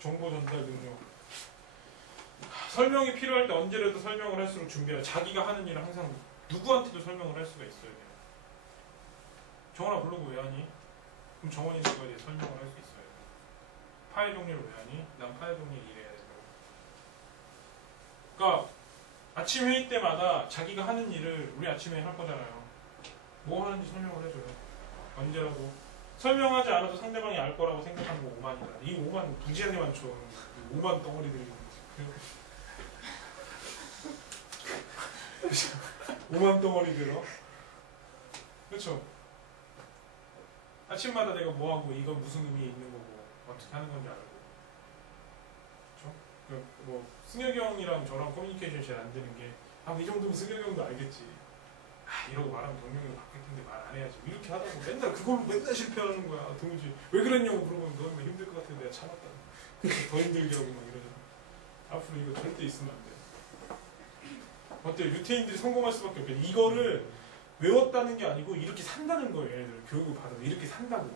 정보 전달 능력. 설명이 필요할 때 언제라도 설명을 할수록 준비해야 자기가 하는 일을 항상 누구한테도 설명을 할 수가 있어야 돼요. 정원아 블로그 왜 하니? 그럼 정원이 그거에 대해 설명을 할 수 있어요. 파일 정리를 왜 하니? 난 파일 정리를 이래야 된다고. 그러니까 아침 회의 때마다 자기가 하는 일을 우리 아침 회의 할 거잖아요. 뭐 하는지 설명을 해줘요. 언제라도. 설명하지 않아도 상대방이 알 거라고 생각하는 거 5만이다. 이 5만 무지하게 많죠. 5만 덩어리들이. 5만 덩어리들어. 그렇죠? 아침마다 내가 뭐하고 이건 무슨 의미 있는 거고 어떻게 하는 건지 알고. 그렇죠? 뭐 승혁이 형이랑 저랑 커뮤니케이션이 잘 안 되는 게 이 정도면 승혁이 형도 알겠지. 이러고 말하면 동명이 바뀔 텐데 말 안 해야지. 이렇게 하다 보면 맨날 그걸로 맨날 실패하는 거야. 도무지 왜 그랬냐고 물어보면 너는 힘들 것 같은데 내가 참았다. 더 힘들게 하고 막 이러잖아. 앞으로 이거 절대 있으면 안 돼. 어때요? 유태인들이 성공할 수밖에 없겠네. 이거를 외웠다는 게 아니고 이렇게 산다는 거예요. 얘네들 교육을 받아서 이렇게 산다고.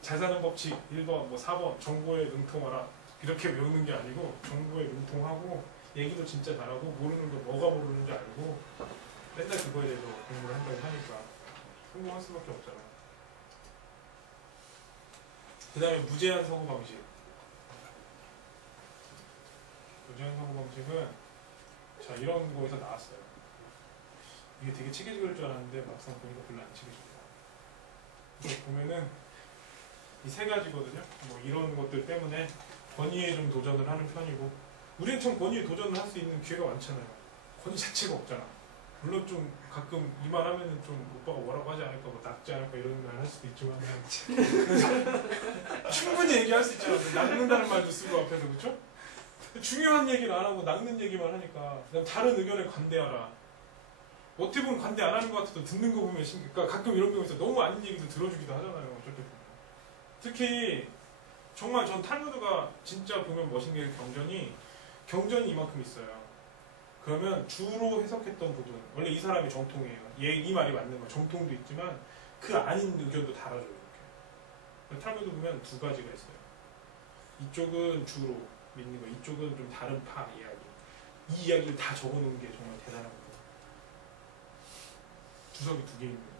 잘 사는 법칙 1번, 뭐 4번 정보에 능통하라 이렇게 외우는 게 아니고 정보에 능통하고 얘기도 진짜 잘하고 모르는 거 뭐가 모르는지 알고 맨날 그거에 대해서 공부를 한다고 하니까 성공할 수밖에 없잖아. 그 다음에 무제한 사고방식. 무제한 사고방식은 자 이런 거에서 나왔어요. 이게 되게 체계적일 줄 알았는데 막상 보니까 별로 안 체계적이야. 보면은 이 세 가지거든요. 뭐 이런 것들 때문에 권위에 좀 도전을 하는 편이고 우리는 참 권위에 도전을 할 수 있는 기회가 많잖아요. 권위 자체가 없잖아. 물론 좀 가끔 이 말 하면은 좀 오빠가 뭐라고 하지 않을까 뭐 낚지 않을까 이런 말 할 수도 있지만 충분히 얘기할 수 있잖아. 낚는다는 말도 쓰고 앞에서 그렇죠? 중요한 얘기를 안 하고 낚는 얘기만 하니까 그냥 다른 의견에 관대하라. 어떻게 보면 관대 안 하는 것 같아도 듣는 거 보면 그러니까 가끔 이런 경우에서 너무 아닌 얘기도 들어주기도 하잖아요. 어쩔 때 보면. 특히 정말 전 탈무드가 진짜 보면 멋있는 게 경전이 이만큼 있어요. 그러면 주로 해석했던 부분 원래 이 사람이 정통이에요. 이 말이 맞는 거 정통도 있지만 그 아닌 의견도 달아줘요. 이렇게. 탈무드 보면 두 가지가 있어요. 이쪽은 주로 믿는 거, 이쪽은 좀 다른 파 이야기. 이 이야기를 다 적어놓은 게 정말 대단한 거예요. 주석이 두 개 있는 거예요.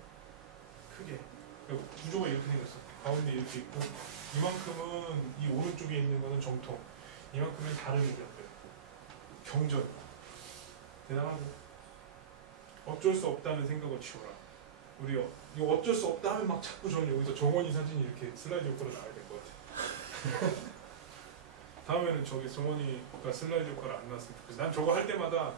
크게. 그리고 구조가 이렇게 생겼어. 가운데 이렇게 있고 이만큼은 이 오른쪽에 있는 거는 정통, 이만큼은 다른 의견들. 경전. 대단하고 어쩔 수 없다는 생각을 지워라. 우리 이거 어쩔 수 없다 하면 막 자꾸 저는 여기서 정원이 사진이 이렇게 슬라이드 효과로 나와야 될 것 같아. 다음에는 저기 정원이가 슬라이드 효과를 안 나왔으면 좋겠어. 난 저거 할 때마다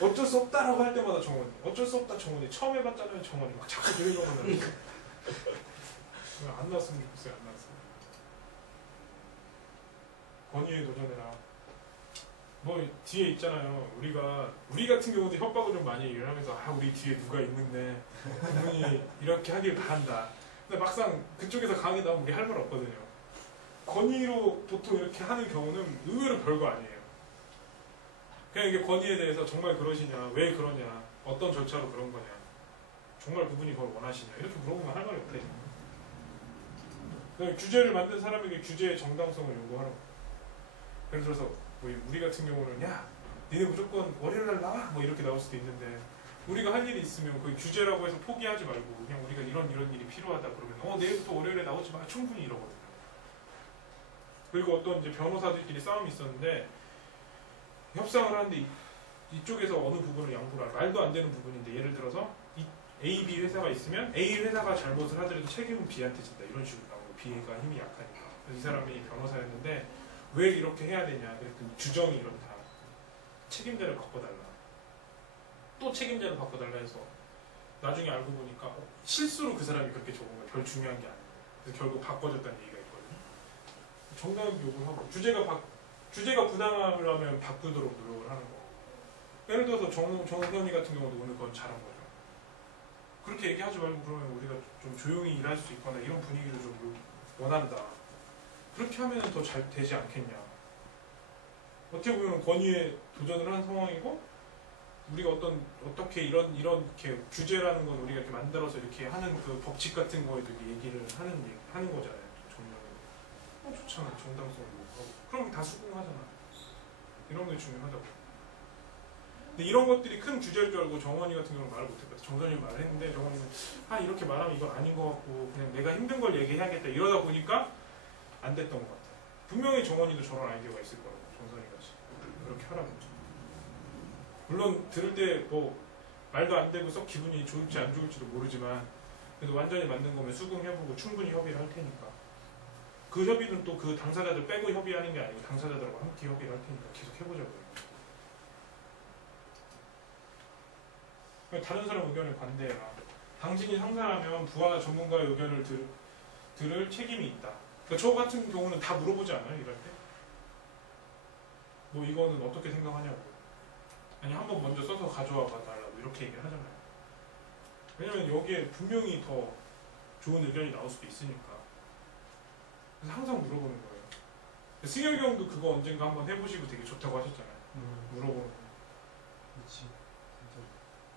어쩔 수 없다라고 할 때마다 정원이, 어쩔 수 없다 정원이, 처음 해봤잖아요 정원이 막 자꾸 그 얘기만 나는데 안 나왔으면 좋겠어요. 안 나왔으면. 권위에 도전해라. 뭐 뒤에 있잖아요. 우리 같은 경우도 협박을 좀 많이 얘기를 하면서 우리 뒤에 누가 있는데 그분이 이렇게 하길 바란다. 근데 막상 그쪽에서 강하게 나오면 우리 할 말 없거든요. 권위로 보통 이렇게 하는 경우는 의외로 별거 아니에요. 그냥 이게 권위에 대해서 정말 그러시냐, 왜 그러냐, 어떤 절차로 그런 거냐, 정말 그분이 그걸 원하시냐 이렇게 물어보면 할 말이 없대요. 규제를 만든 사람에게 규제의 정당성을 요구하라고. 예를 들어서 뭐 우리 같은 경우는 야 니네 무조건 월요일날 나와 뭐 이렇게 나올 수도 있는데 우리가 할 일이 있으면 그 규제라고 해서 포기하지 말고 그냥 우리가 이런 일이 필요하다 그러면 내일부터 월요일에 나오지 마 충분히 이러거든요. 그리고 어떤 이제 변호사들끼리 싸움이 있었는데 협상을 하는데 이쪽에서 어느 부분을 양보를 말도 안 되는 부분인데 예를 들어서 A, B 회사가 있으면 A 회사가 잘못을 하더라도 책임은 B한테 진다 이런 식으로 나오고 B가 힘이 약하니까. 그래서 이 사람이 변호사였는데 왜 이렇게 해야 되냐 그랬더니 규정이 이렇다. 책임자를 바꿔달라. 또 책임자를 바꿔달라 해서 나중에 알고 보니까 실수로 그 사람이 그렇게 적은 거야. 별 중요한 게 아니고. 그래서 결국 바꿔줬다는 얘기가 있거든요. 정당하게 요구를 하고 주제가 부당함을 하면 바꾸도록 노력을 하는 거. 예를 들어서 정선이 같은 경우도 오늘 그건 잘한 거죠. 그렇게 얘기하지 말고 그러면 우리가 좀 조용히 일할 수 있거나 이런 분위기를 좀 원한다. 그렇게 하면 더 잘 되지 않겠냐. 어떻게 보면 권위에 도전을 한 상황이고 우리가 어떻게 이렇게 규제라는 건 우리가 이렇게 만들어서 이렇게 하는 그 법칙 같은 거에도 얘기를 하는 거잖아요. 정말 좋잖아. 정당성을 요구하고. 그럼 다 수긍하잖아. 이런 게 중요하다고. 근데 이런 것들이 큰 주제일 줄 알고 정원이 같은 경우는 말을 못했거든. 정선이 말을 했는데 정원이는 이렇게 말하면 이건 아닌 것 같고 그냥 내가 힘든 걸 얘기해야겠다 이러다 보니까 안 됐던 것 같아. 분명히 정원이도 저런 아이디어가 있을 거라고. 정선이 같이 그렇게 하라고. 물론 들을 때 뭐 말도 안 되고 썩 기분이 좋을지 안 좋을지도 모르지만 그래도 완전히 맞는 거면 수긍해보고 충분히 협의를 할 테니까. 그 협의는 또 그 당사자들 빼고 협의하는 게 아니고 당사자들하고 함께 협의를 할 테니까 계속 해보자고요. 다른 사람 의견에 관대해라. 당신이 상사라면 부하 전문가의 의견을 들을 책임이 있다. 그러니까 저 같은 경우는 다 물어보지 않아요? 이럴 때? 뭐 이거는 어떻게 생각하냐고. 아니 한번 먼저 써서 가져와 봐달라고 이렇게 얘기를 하잖아요. 왜냐면 여기에 분명히 더 좋은 의견이 나올 수도 있으니까. 그래서 항상 물어보는 거예요. 승혁이 형도 그거 언젠가 한번 해보시고 되게 좋다고 하셨잖아요. 물어보는 거. 그렇지.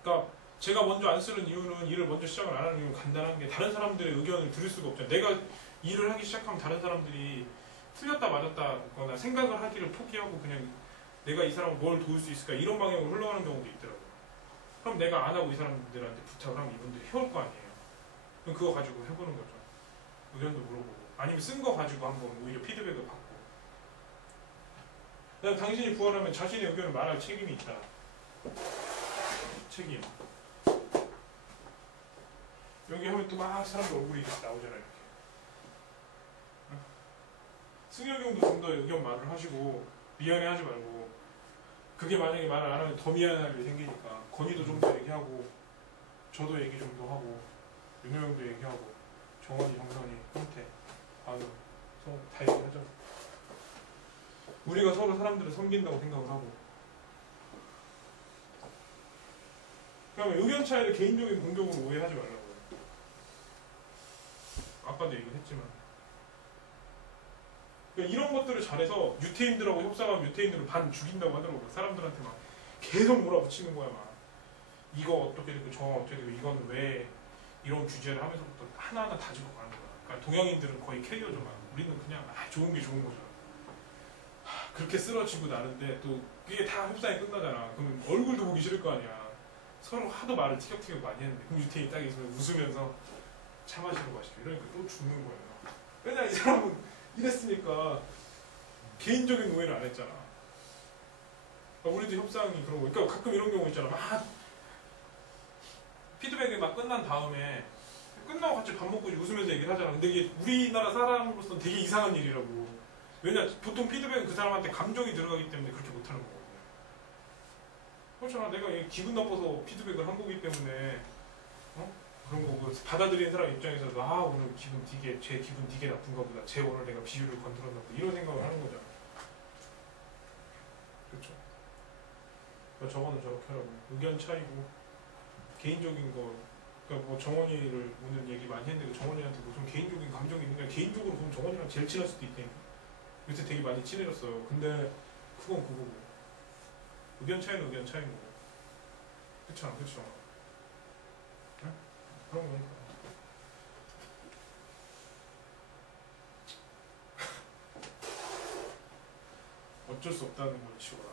그러니까 제가 먼저 안 쓰는 이유는 일을 먼저 시작을 안 하는 이유는 간단한 게 다른 사람들의 의견을 들을 수가 없잖아요. 내가 일을 하기 시작하면 다른 사람들이 틀렸다 맞았다거나 생각을 하기를 포기하고 그냥 내가 이 사람을 뭘 도울 수 있을까 이런 방향으로 흘러가는 경우도 있더라고요. 그럼 내가 안 하고 이 사람들한테 부탁을 하면 이분들이 해올 거 아니에요. 그럼 그거 가지고 해보는 거죠. 의견도 물어보고 아니면 쓴 거 가지고 한번 오히려 피드백을 받고. 그다음에 당신이 부활하면 자신의 의견을 말할 책임이 있다. 책임. 여기 하면 또 막 사람들 얼굴이 이렇게 나오잖아요. 이렇게. 승혁이 형도 좀 더 의견 말을 하시고 미안해하지 말고 그게 만약에 말을 안 하면 더 미안할 일이 생기니까 건이도 좀 더 얘기하고 저도 얘기 좀 더 하고 윤호 형도 얘기하고 정원이, 정선이, 형태, 아유 다 얘기하죠. 우리가 서로 사람들을 섬긴다고 생각을 하고 그러면 의견 차이를 개인적인 공격으로 오해하지 말라고요. 아까도 얘기했지만 그러니까 이런 것들을 잘해서 유태인들하고 협상하면 유태인들을 반 죽인다고 하더라고요. 사람들한테 막 계속 몰아붙이는 거야. 막 이거 어떻게 되고 저거 어떻게 되고 이건 왜 이런 규제를 하면서부터 하나하나 다 짚고 가는 거야. 그러니까 동양인들은 거의 캐리어죠. 막 우리는 그냥 좋은 게 좋은 거죠. 그렇게 쓰러지고 나는데 또 그게 다 협상이 끝나잖아. 그러면 얼굴도 보기 싫을 거 아니야. 서로 하도 말을 티격태격 많이 했는데 그럼 유태인이 딱 있으면 웃으면서 차 마시러 가시죠. 이러니까 또 죽는 거예요. 왜냐 이 사람은 이랬으니까 개인적인 오해를 안 했잖아. 그러니까 우리도 협상이 그런 거. 그러니까 가끔 이런 경우 있잖아. 막 피드백이 막 끝난 다음에 끝나고 같이 밥 먹고 웃으면서 얘기를 하잖아. 근데 이게 우리나라 사람으로서는 되게 이상한 일이라고. 왜냐 보통 피드백은 그 사람한테 감정이 들어가기 때문에 그렇게 못하는 거거든요. 그렇잖아. 내가 기분 나빠서 피드백을 한 거기 때문에 그런 거고 받아들이는 사람 입장에서도 오늘 기분 되게 제 기분 되게 나쁜가 보다. 제 오늘 내가 비유를 건드렸나 보다. 이런 생각을 하는 거잖아. 그렇죠. 그러니까 저거는 저렇게 하라고. 의견 차이고 개인적인 거. 그러니까 뭐 정원이를 오늘 얘기 많이 했는데 정원이한테 무슨 개인적인 감정이 있는 게 개인적으로 보면 정원이랑 제일 친할 수도 있다니까. 요새 되게 많이 친해졌어요. 근데 그건 그거고 의견 차이는 의견 차이인 거고. 그쵸? 그쵸? 네? 그런 거니까. 어쩔 수 없다는 걸 치워라.